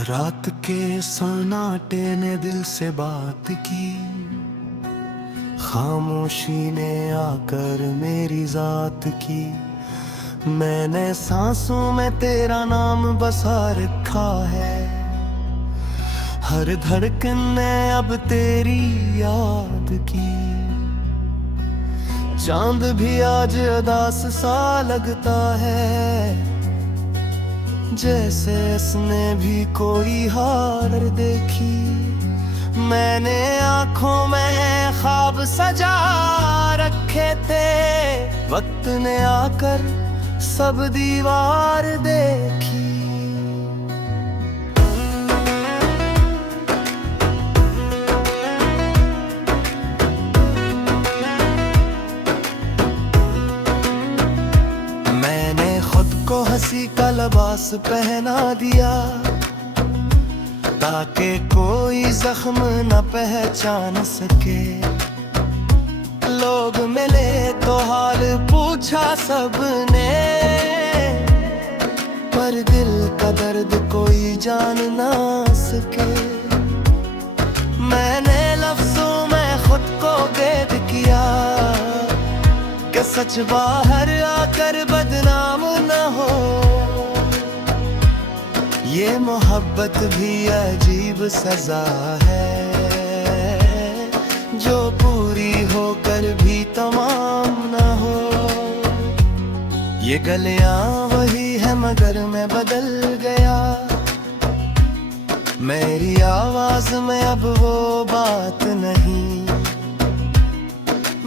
रात के सन्नाटे ने दिल से बात की, खामोशी ने आकर मेरी जात की। मैंने सांसों में तेरा नाम बसा रखा है, हर धड़कन ने अब तेरी याद की। चांद भी आज उदास सा लगता है, जैसे इसने भी कोई हार देखी। मैंने आंखों में ख्वाब सजा रखे थे, वक्त ने आकर सब दीवार देखी। को हंसी का लिबास पहना दिया, ताकि कोई जख्म न पहचान सके। लोग मिले तो हाल पूछा सबने, पर दिल का दर्द कोई जान ना सके। मैंने लफ्जों में खुद को कैद किया कि सच बाहर आकर बदनाम न हो। ये मोहब्बत भी अजीब सजा है, जो पूरी होकर भी तमाम न हो। ये गलियां वही है मगर मैं बदल गया, मेरी आवाज में अब वो बात नहीं।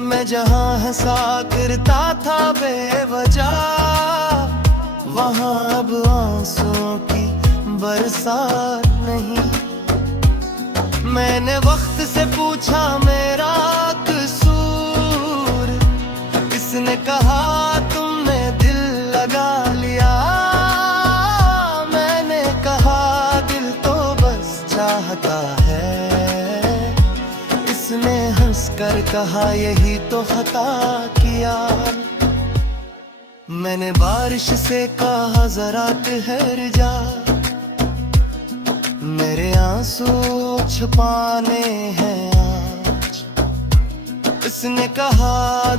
मैं जहाँ हंसा करता था बेवजह, वहाँ अब आंसुओं की बरसात नहीं। मैंने वक्त से पूछा मेरा कसूर, इसने कहा तुमने दिल लगा लिया। मैंने कहा दिल तो बस चाहता है, इसने हंसकर कहा यही तो खता किया। मैंने बारिश से कहा जरा ठहर जा, मेरे आंसू छुपाने हैं आज। इसने कहा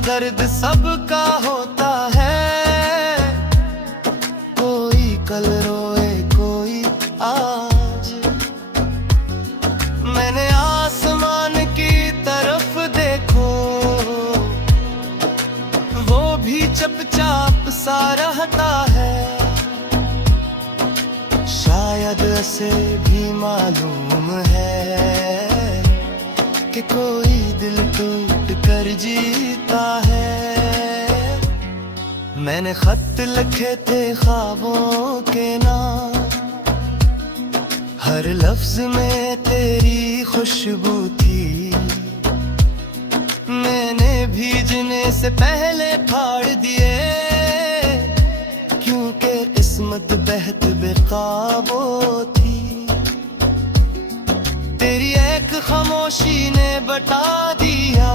दर्द सबका होता है, कोई कल रोए कोई आज। मैंने आसमान की तरफ देखो, वो भी चुपचाप सा रहता है। शायद इसे भी मालूम है कि कोई दिल टूट कर जीता है। मैंने खत लिखे थे ख्वाबों के नाम, हर लफ्ज में तेरी खुशबू थी। मैंने भीजने से पहले फाड़ दिए, क्योंकि किस्मत बहत बेकाबू थी। तेरी एक खामोशी ने बता दिया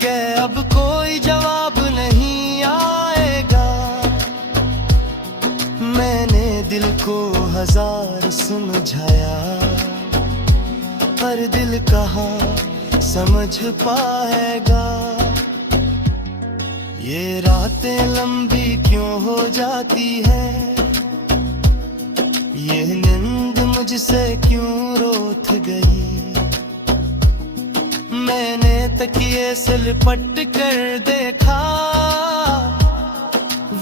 कि अब कोई जवाब नहीं आएगा। मैंने दिल को हजार समझाया, पर दिल कहाँ समझ पाएगा। ये रातें लंबी क्यों हो जाती है, ये नींद मुझसे क्यों रोत गई। मैंने तकिए से लिपट कर देखा,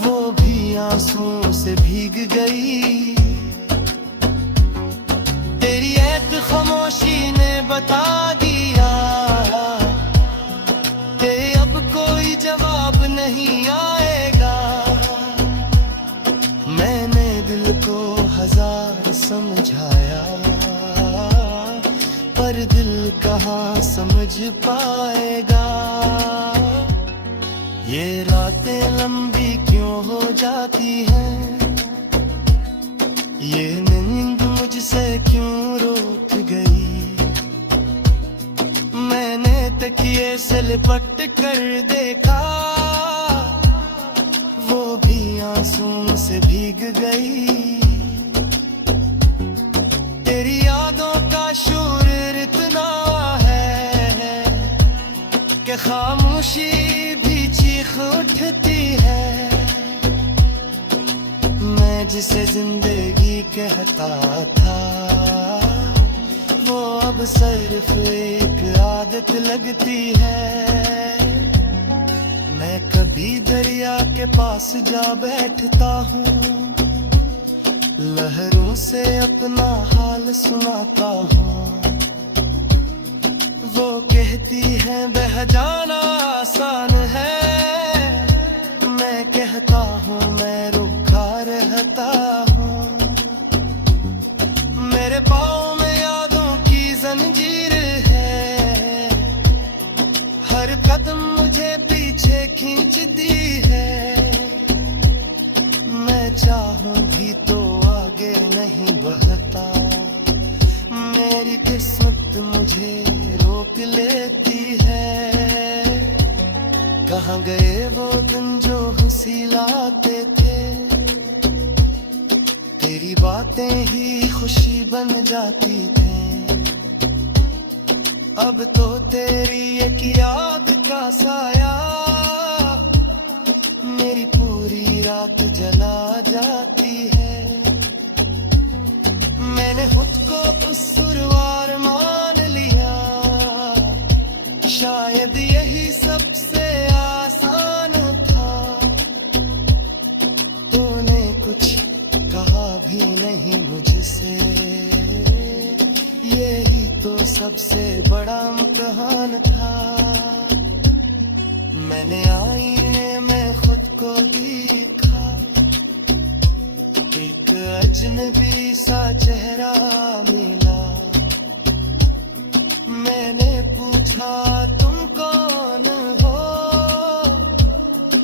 वो भी आंसुओं से भीग गई। तेरी एक खामोशी ने बता दिया कि अब कोई जवाब नहीं आएगा। मैंने दिल को हजार समझाया, पर दिल कहाँ समझ पाएगा। ये रातें लंबी क्यों हो जाती हैं, ये नींद मुझसे क्यों रोक गई। मैंने तकिए से लिपट कर देखा, वो भी आंसुओं से भीग गई। जिसे जिंदगी कहता था, वो अब सिर्फ एक आदत लगती है। मैं कभी दरिया के पास जा बैठता हूँ, लहरों से अपना हाल सुनाता हूँ। वो कहती है बह जाना आसान है, मैं कहता हूँ मैं रुका रहता हूँ। मेरे पाँव में यादों की जंजीर है, हर कदम मुझे पीछे खींचती है। मैं चाहूं भी तो आगे नहीं बढ़ता, मेरी किस्मत मुझे रोक लेती है। कहाँ गए वो दिन जो हंसी लाते थे, तेरी बातें ही खुशी बन जाती थी। अब तो तेरी एक याद का साया मेरी पूरी रात जला जाती है। मैंने खुद को उस सुरवार मान लिया, शायद यही सबसे आसान था। तूने कुछ कहा भी नहीं मुझसे, यही तो सबसे बड़ा इम्तिहान था। मैंने आईने में खुद को देखा, एक अजनबी सा चेहरा मिला। मैंने पूछा तुम कौन हो,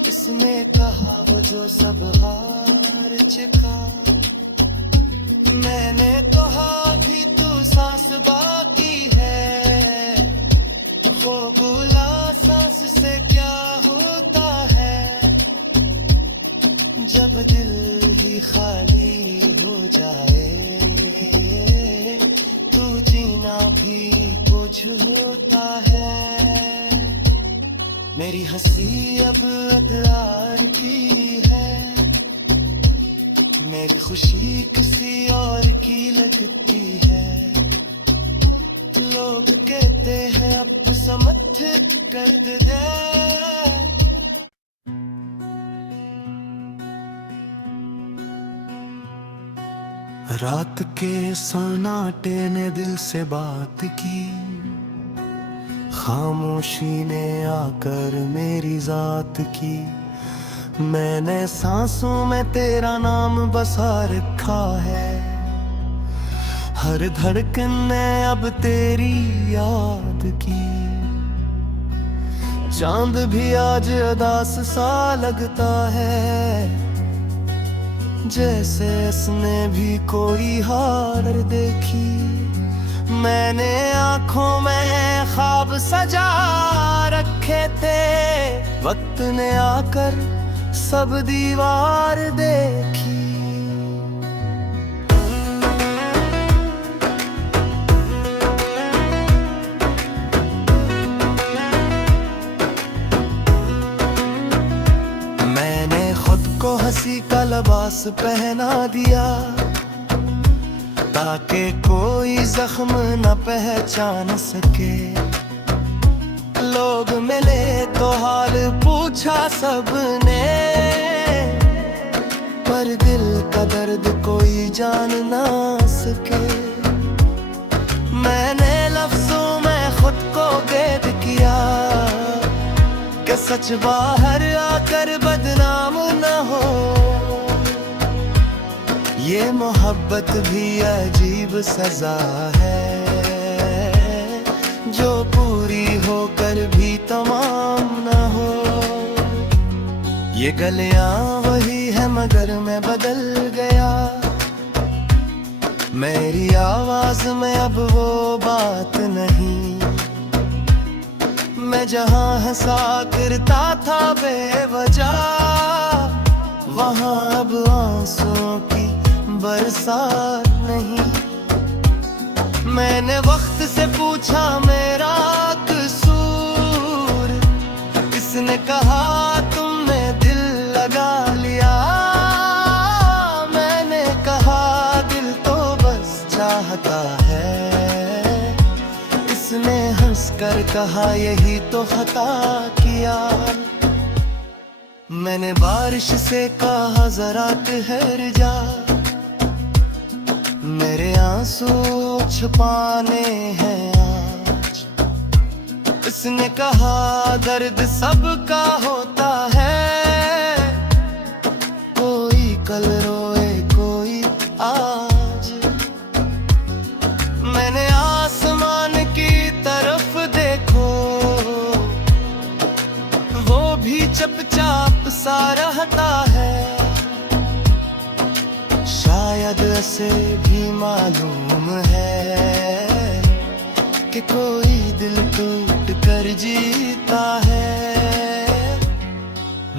इसने कहा वो जो सब हार चुका। मैंने कहा भी तू सांस बाकी है, वो बोला सांस से क्या होता है। जब दिल ही खाली हो जाए, तू जीना भी कुछ होता है। मेरी हंसी अब अदरार की है, मेरी खुशी किसी और की लगती है। लोग कहते हैं अब समर्थ कर दे। रात के सन्नाटे ने दिल से बात की, खामोशी ने आकर मेरी जात की। मैंने सांसों में तेरा नाम बसा रखा है, हर धड़कन ने अब तेरी याद की। चांद भी आज उदास सा लगता है, जैसे इसने भी कोई हार देखी। मैंने आंखों में ख्वाब सजा रखे थे, वक्त ने आकर सब दीवार देखी। मैंने खुद को हंसी का लिबास पहना दिया, ताकि कोई जख्म न पहचान सके। लोग मिले तो हाल पूछा सबने, पर दिल का दर्द कोई जान ना सके। मैंने लफ्जों में खुद को कैद किया, कि सच बाहर आकर बदनाम न हो। ये मोहब्बत भी अजीब सजा है, जो पूरी होकर भी तमाम न हो। ये गलियां वही है मगर मैं बदल गया, मेरी आवाज में अब वो बात नहीं। मैं जहाँ हंसा करता था बेवजह, वहाँ अब आंसुओं की बरसात नहीं। मैंने वक्त से पूछा मेरा कसूर, इसने कहा तुमने दिल लगा लिया। मैंने कहा यही तो खता किया। मैंने बारिश से कहा जरा ठहर जा, मेरे आंसू छुपाने हैं आज। उसने कहा दर्द सबका होता है, कोई कल रोए कोई आज। मैंने आसमान की तरफ देखो, वो भी चुपचाप सा रहता है। शायद उसे भी मालूम है कि कोई दिल टूट कर जीता है।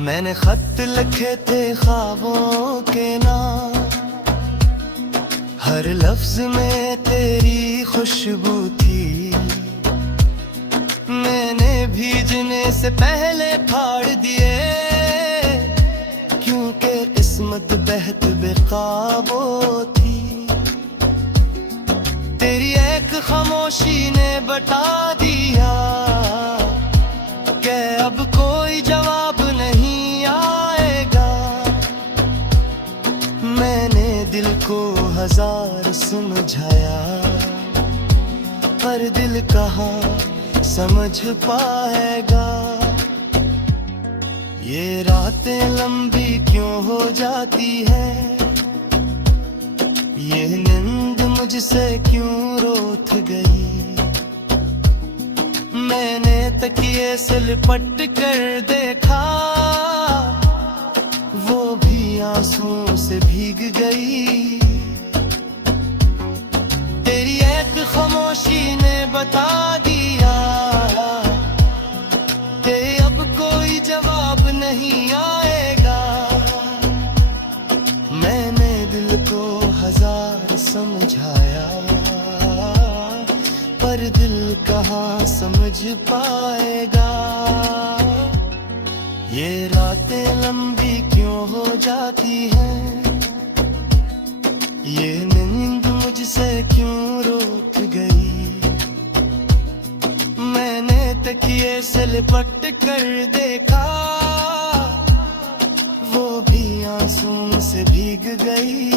मैंने खत लिखे थे ख्वाबों के नाम, हर लफ्ज में तेरी खुशबू थी। मैंने भीजने से पहले फाड़ दिए, क्योंकि किस्मत बहत बेकाबू थी। तेरी एक खामोशी ने बता दिया कि अब कोई जवाब नहीं आएगा। मैंने दिल को हजार समझाया, पर दिल कहाँ समझ पाएगा। ये रातें लंबी क्यों हो जाती है, ये नींद मुझसे क्यों रोत गई। मैंने तकिए से लिपट कर देखा, वो भी आंसुओं से भीग गई। तेरी एक खामोशी ने बता दिया कि अब कोई जवाब नहीं आएगा। मैंने दिल को हजार समझाया, पर दिल कहाँ समझ पाएगा। ये रातें लंबी क्यों हो जाती हैं, ये नींद मुझसे क्यों रोक गई। मैंने तकिए से लिपट कर देखा, वो भी आंसुओं से भीग गई।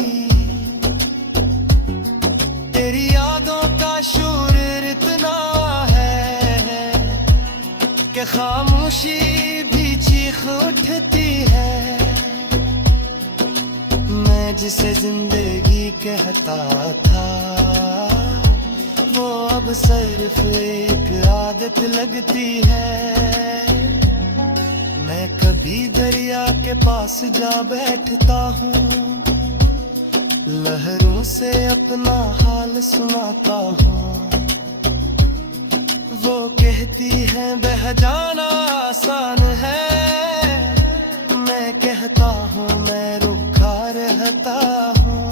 तेरी यादों का शोर इतना है कि खामोशी भी चीख उठती है। मैं जिसे जिंदगी कहता था, वो अब सिर्फ एक आदत लगती है। मैं कभी दरिया के पास जा बैठता हूँ, लहरों से अपना हाल सुनाता हूँ। वो कहती है बह जाना आसान है, मैं कहता हूँ मैं रुका रहता हूँ।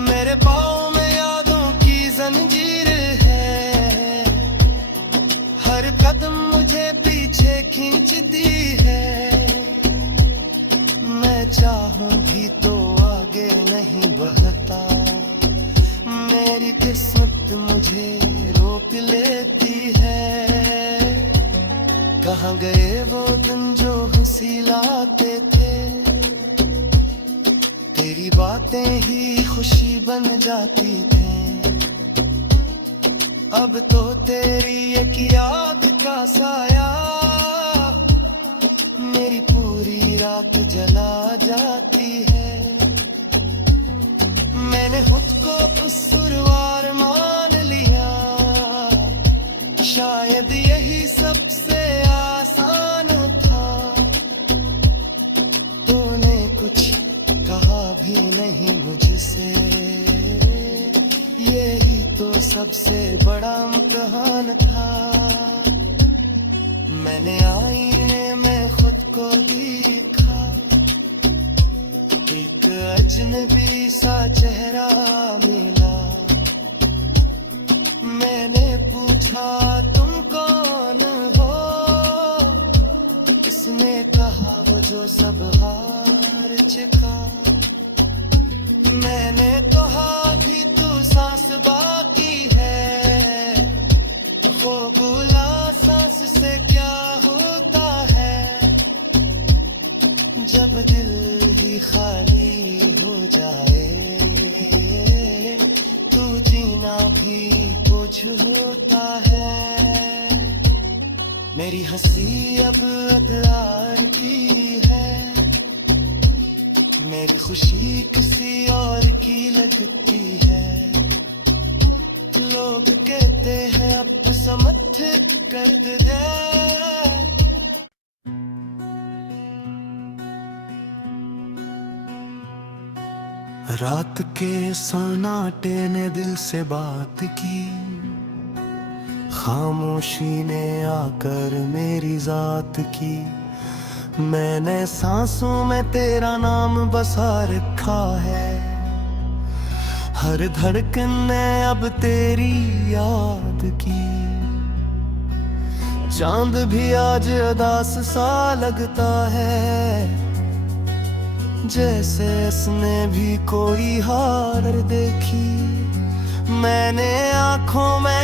मेरे पाँव में यादों की जंजीर है, हर कदम मुझे पीछे खींचती है। मैं चाहूं भी तो आगे नहीं बढ़ता, मेरी किस्मत मुझे रोक लेती है। कहाँ गए वो दिन जो हंसी लाते थे, तेरी बातें ही खुशी बन जाती थी। अब तो तेरी एक याद का साया मेरी पूरी रात जला जाती है। मैंने खुद को उस सुरवार मान लिया, शायद यही सबसे आसान था। तूने कुछ कहा भी नहीं मुझसे, यही तो सबसे बड़ा इम्तिहान था। मैंने आईने में खुद को देखा, एक अजनबी सा चेहरा मिला। मैंने पूछा तुम कौन हो, किसने कहा वो जो सब हार चुका। मैंने कहा भी तू सांस बाकी है, जब दिल ही खाली हो जाए, तो जीना भी कुछ होता है। मेरी हंसी अब अदरार की है, मेरी खुशी किसी और की लगती है। लोग कहते हैं अब समर्थित कर दे। रात के सन्नाटे ने दिल से बात की, खामोशी ने आकर मेरी जात की। मैंने सांसों में तेरा नाम बसा रखा है, हर धड़कन ने अब तेरी याद की। चांद भी आज उदास सा लगता है, जैसे उसने भी कोई हार देखी। मैंने आंखों में